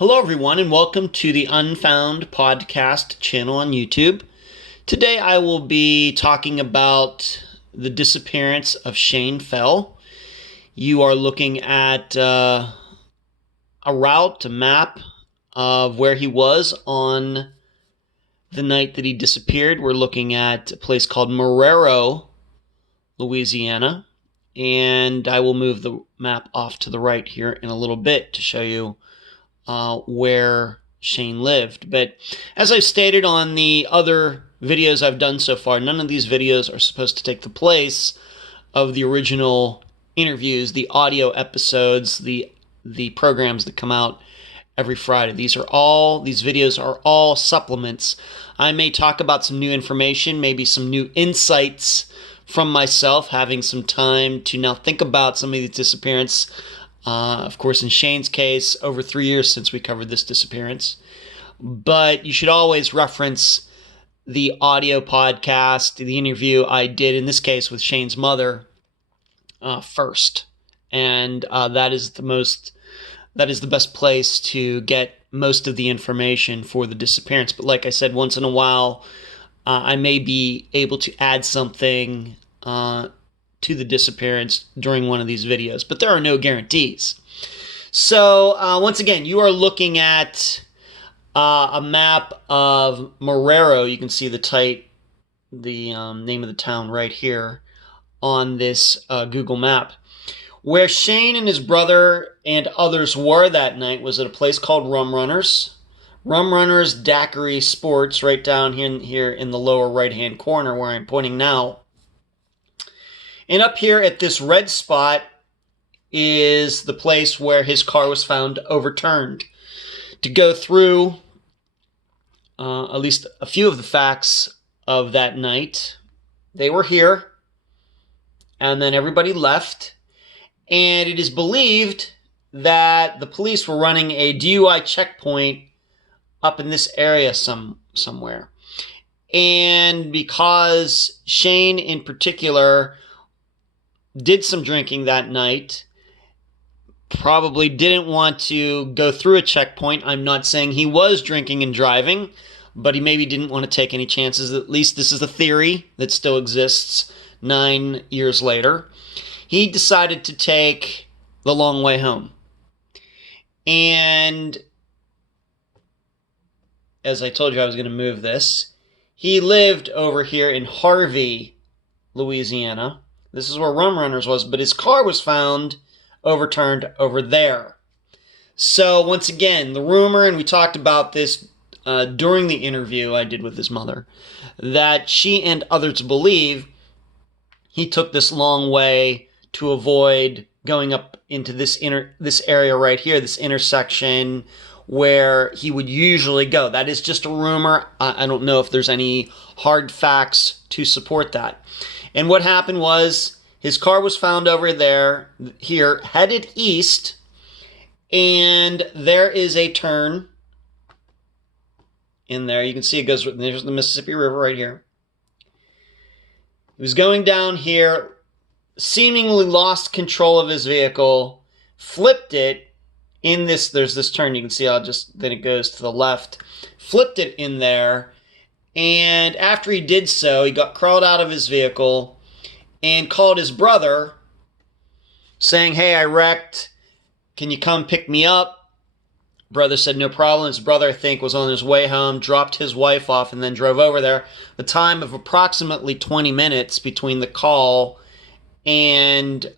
Hello, everyone, and welcome to the Unfound podcast channel on YouTube. Today I will be talking about the disappearance of Shane Fell. You are looking at a map of where he was on the night that he disappeared. We're looking at a place called Marrero, Louisiana, and I will move the map off to the right here in a little bit to show you where Shane lived. But as I've stated on the other videos I've done so far, none of these videos are supposed to take the place of the original interviews, the audio episodes, the programs that come out every Friday. These videos are all supplements. I may talk about some new information, maybe some new insights from myself, having some time to now think about some of these disappearance. Of course, in Shane's case, over 3 years since we covered this disappearance. But you should always reference the audio podcast, the interview I did, in this case with Shane's mother, first. And that is the best place to get most of the information for the disappearance. But like I said, once in a while, I may be able to add something to the disappearance during one of these videos, but there are no guarantees. So once again, you are looking at a map of Marrero. You can see the name of the town right here on this Google map. Where Shane and his brother and others were that night was at a place called Rum Runners. Rum Runners Daiquiri Sports, right down here in the lower right-hand corner where I'm pointing now. And up here at this red spot is the place where his car was found overturned. To go through at least a few of the facts of that night, they were here, and then everybody left. And it is believed that the police were running a DUI checkpoint up in this area somewhere. And because Shane in particular did some drinking that night, probably didn't want to go through a checkpoint. I'm not saying he was drinking and driving, but he maybe didn't want to take any chances. At least this is a theory that still exists 9 years later. He decided to take the long way home. And as I told you, I was going to move this. He lived over here in Harvey, Louisiana. This is where Rum Runners was, but his car was found overturned over there. So once again, the rumor, and we talked about this during the interview I did with his mother, that she and others believe he took this long way to avoid going up into this area right here, this intersection where he would usually go. That is just a rumor. I don't know if there's any hard facts to support that. And what happened was his car was found over here, headed east, and there is a turn in there. You can see it goes, there's the Mississippi River right here. He was going down here, seemingly lost control of his vehicle, flipped it in this, there's this turn, you can see then it goes to the left, flipped it in there, and after he did so, he crawled out of his vehicle and called his brother, saying, "Hey, I wrecked. Can you come pick me up?" Brother said no problem. His brother, I think, was on his way home, dropped his wife off, and then drove over there. The time of approximately 20 minutes between the call and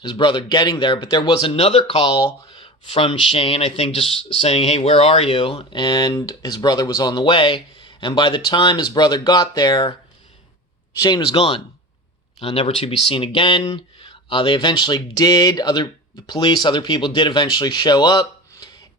his brother getting there. But there was another call from Shane, I think, just saying, "Hey, where are you?" And his brother was on the way. And by the time his brother got there, Shane was gone, never to be seen again. They eventually did. Other people did eventually show up,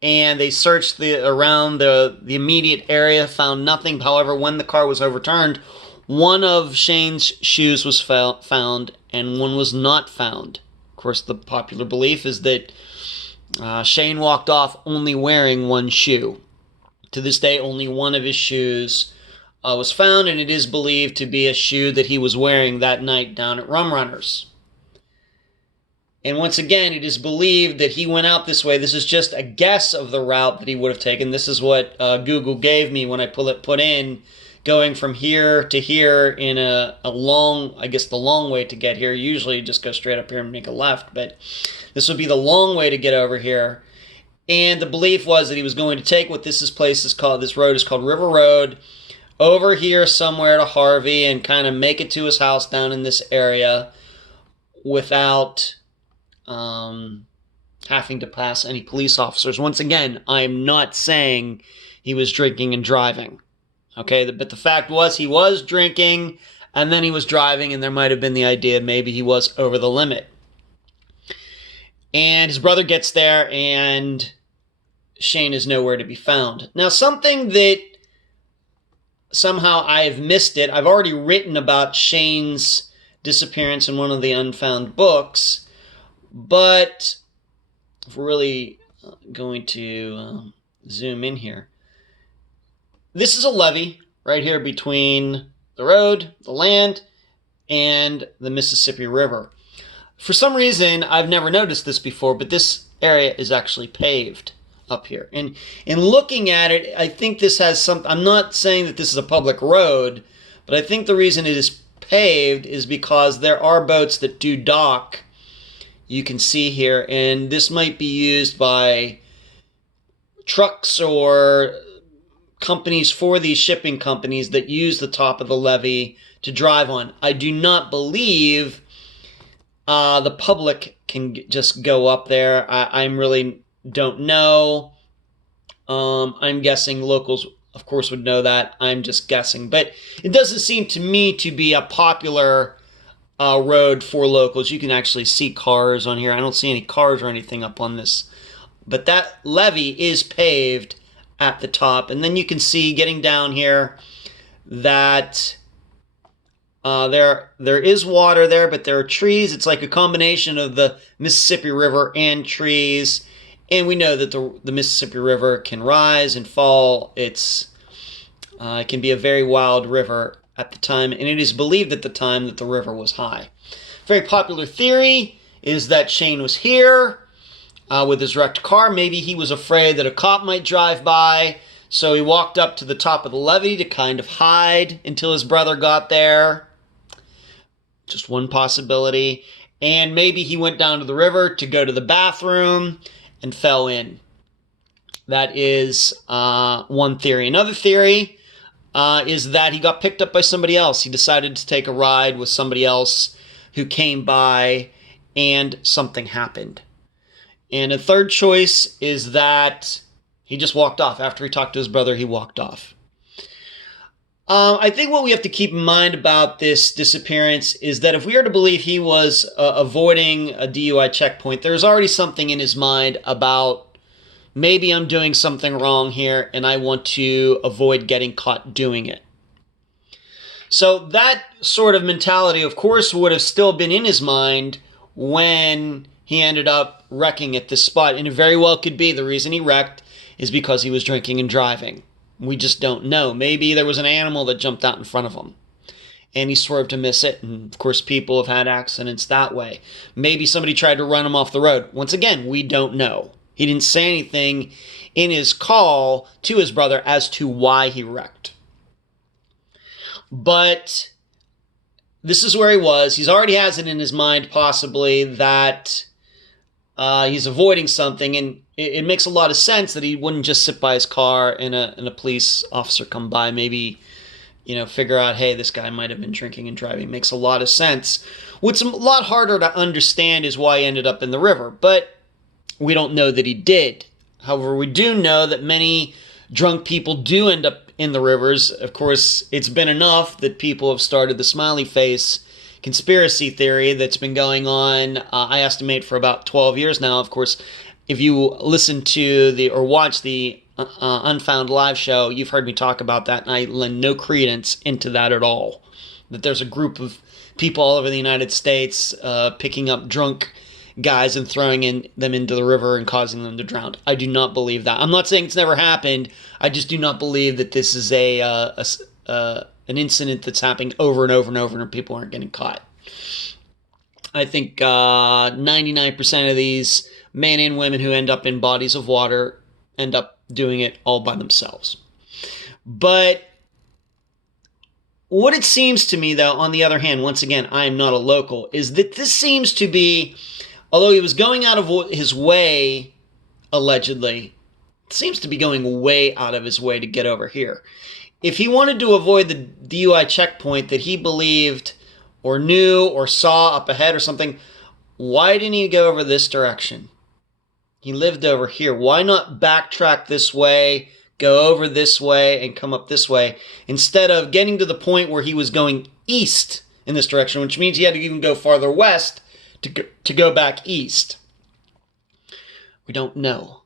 and they searched around the immediate area, found nothing. However, when the car was overturned, one of Shane's shoes was found, and one was not found. Of course, the popular belief is that Shane walked off only wearing one shoe. To this day, only one of his shoes was found, and it is believed to be a shoe that he was wearing that night down at Rum Runners. And once again, it is believed that he went out this way. This is just a guess of the route that he would have taken. This is what Google gave me when I put in going from here to here in a long, I guess the long way to get here. Usually you just go straight up here and make a left, but this would be the long way to get over here. And the belief was that he was going to take what this road is called River Road, over here somewhere to Harvey and kind of make it to his house down in this area without having to pass any police officers. Once again, I am not saying he was drinking and driving. Okay, but the fact was he was drinking and then he was driving, and there might have been the idea maybe he was over the limit. And his brother gets there and Shane is nowhere to be found. Now, something that somehow I have missed it, I've already written about Shane's disappearance in one of the Unfound books, but if we're really going to zoom in here, this is a levee right here between the road, the land, and the Mississippi River. For some reason, I've never noticed this before, but this area is actually paved up here. And in looking at it, I think this has some, I'm not saying that this is a public road, but I think the reason it is paved is because there are boats that do dock, you can see here, and this might be used by trucks or companies for these shipping companies that use the top of the levee to drive on. I do not believe the public can just go up there. I really don't know. I'm guessing locals, of course, would know that. I'm just guessing. But it doesn't seem to me to be a popular road for locals. You can actually see cars on here. I don't see any cars or anything up on this. But that levee is paved at the top. And then you can see getting down here that there is water there, but there are trees. It's like a combination of the Mississippi River and trees. And we know that the Mississippi River can rise and fall. It can be a very wild river at the time, and it is believed at the time that the river was high. Very popular theory is that Shane was here with his wrecked car. Maybe he was afraid that a cop might drive by, so he walked up to the top of the levee to kind of hide until his brother got there. Just one possibility. And maybe he went down to the river to go to the bathroom and fell in. That is one theory. Another theory is that he got picked up by somebody else. He decided to take a ride with somebody else who came by and something happened. And a third choice is that he just walked off. After he talked to his brother, he walked off. I think what we have to keep in mind about this disappearance is that if we are to believe he was avoiding a DUI checkpoint, there's already something in his mind about maybe I'm doing something wrong here and I want to avoid getting caught doing it. So that sort of mentality, of course, would have still been in his mind when he ended up wrecking at this spot. And it very well could be the reason he wrecked is because he was drinking and driving. We just don't know. Maybe there was an animal that jumped out in front of him and he swerved to miss it. And of course, people have had accidents that way. Maybe somebody tried to run him off the road. Once again, we don't know. He didn't say anything in his call to his brother as to why he wrecked. But this is where he was. He already has it in his mind, possibly, that he's avoiding something, and it makes a lot of sense that he wouldn't just sit by his car and a police officer come by, maybe, figure out, hey, this guy might have been drinking and driving. It makes a lot of sense. What's a lot harder to understand is why he ended up in the river, but we don't know that he did. However, we do know that many drunk people do end up in the rivers. Of course, it's been enough that people have started the smiley face conspiracy theory that's been going on, I estimate, for about 12 years now. Of course, if you listen to or watch the Unfound live show, you've heard me talk about that, and I lend no credence into that at all. That there's a group of people all over the United States picking up drunk guys and throwing them into the river and causing them to drown. I do not believe that. I'm not saying it's never happened. I just do not believe that this is an incident that's happening over and over and over and people aren't getting caught. I think 99% of these men and women who end up in bodies of water end up doing it all by themselves. But what it seems to me, though, on the other hand, once again, I am not a local, is that this seems to be, although he was going out of his way, allegedly, it seems to be going way out of his way to get over here. If he wanted to avoid the DUI checkpoint that he believed or knew or saw up ahead or something, why didn't he go over this direction? He lived over here. Why not backtrack this way, go over this way, and come up this way, instead of getting to the point where he was going east in this direction, which means he had to even go farther west to go back east? We don't know.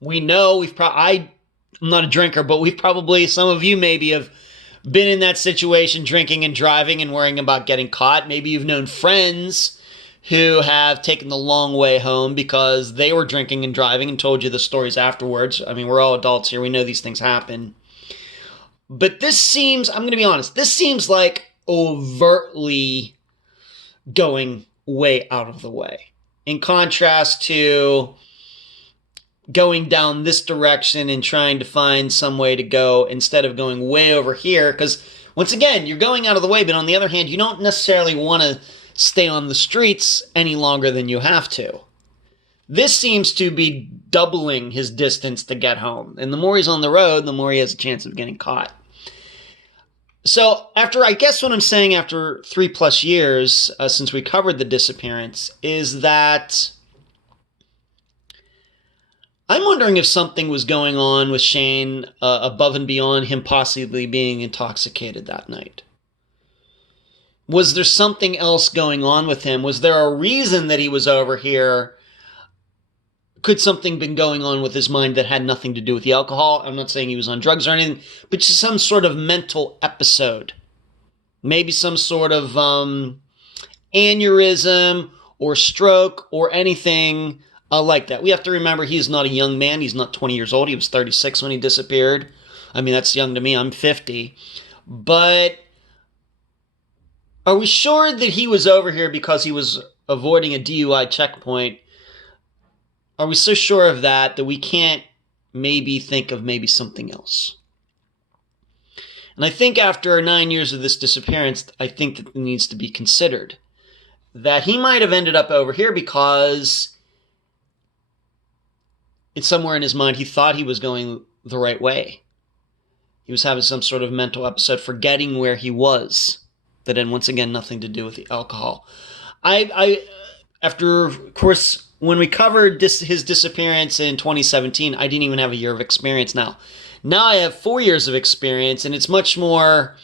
We know I'm not a drinker, but we've probably, some of you maybe have been in that situation, drinking and driving and worrying about getting caught. Maybe you've known friends who have taken the long way home because they were drinking and driving and told you the stories afterwards. I mean, we're all adults here. We know these things happen. But this seems, I'm going to be honest, this seems like overtly going way out of the way. In contrast to going down this direction and trying to find some way to go instead of going way over here. Because, once again, you're going out of the way, but on the other hand, you don't necessarily want to stay on the streets any longer than you have to. This seems to be doubling his distance to get home. And the more he's on the road, the more he has a chance of getting caught. So, I guess what I'm saying after 3+ years since we covered the disappearance is that I'm wondering if something was going on with Shane above and beyond him possibly being intoxicated that night. Was there something else going on with him? Was there a reason that he was over here? Could something been going on with his mind that had nothing to do with the alcohol? I'm not saying he was on drugs or anything, but just some sort of mental episode. Maybe some sort of aneurysm or stroke or anything like that. We have to remember he's not a young man. He's not 20 years old. He was 36 when he disappeared. I mean, that's young to me. I'm 50. But are we sure that he was over here because he was avoiding a DUI checkpoint? Are we so sure of that we can't maybe think of maybe something else? And I think after 9 years of this disappearance, I think that it needs to be considered that he might have ended up over here because it's somewhere in his mind he thought he was going the right way. He was having some sort of mental episode, forgetting where he was, that had once again nothing to do with the alcohol. After, of course, when we covered his disappearance in 2017, I didn't even have a year of experience now. Now I have 4 years of experience, and it's much more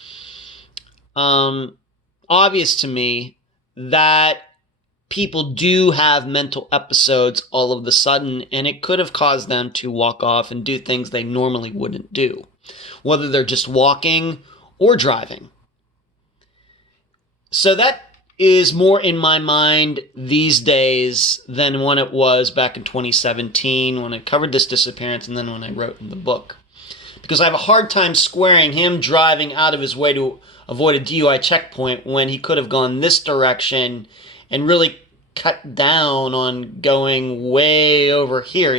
obvious to me that people do have mental episodes all of a sudden, and it could have caused them to walk off and do things they normally wouldn't do, whether they're just walking or driving. So that is more in my mind these days than when it was back in 2017 when I covered this disappearance and then when I wrote in the book. Because I have a hard time squaring him driving out of his way to avoid a DUI checkpoint when he could have gone this direction and really cut down on going way over here.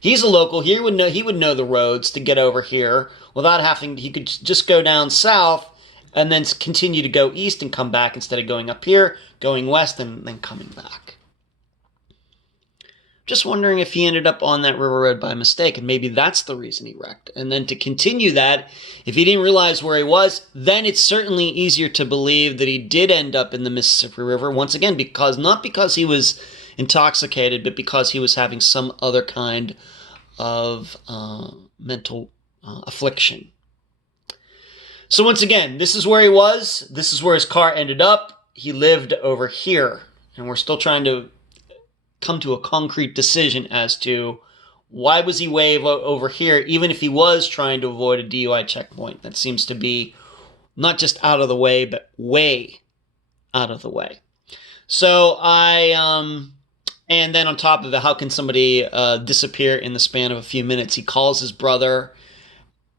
He's a local. He would know the roads to get over here without having, he could just go down south and then continue to go east and come back instead of going up here, going west, and then coming back. Just wondering if he ended up on that river road by mistake, and maybe that's the reason he wrecked. And then to continue that, if he didn't realize where he was, then it's certainly easier to believe that he did end up in the Mississippi River, once again, not because he was intoxicated, but because he was having some other kind of mental affliction. So once again, this is where he was. This is where his car ended up. He lived over here. And we're still trying to come to a concrete decision as to why was he way over here, even if he was trying to avoid a DUI checkpoint. That seems to be not just out of the way, but way out of the way. So and then on top of it, how can somebody disappear in the span of a few minutes? He calls his brother,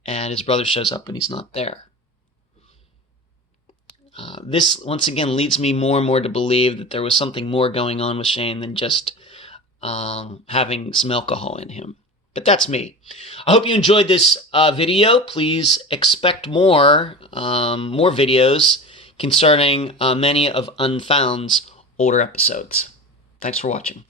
and his brother shows up and he's not there. This, once again, leads me more and more to believe that there was something more going on with Shane than just having some alcohol in him. But that's me. I hope you enjoyed this video. Please expect more videos concerning many of Unfound's older episodes. Thanks for watching.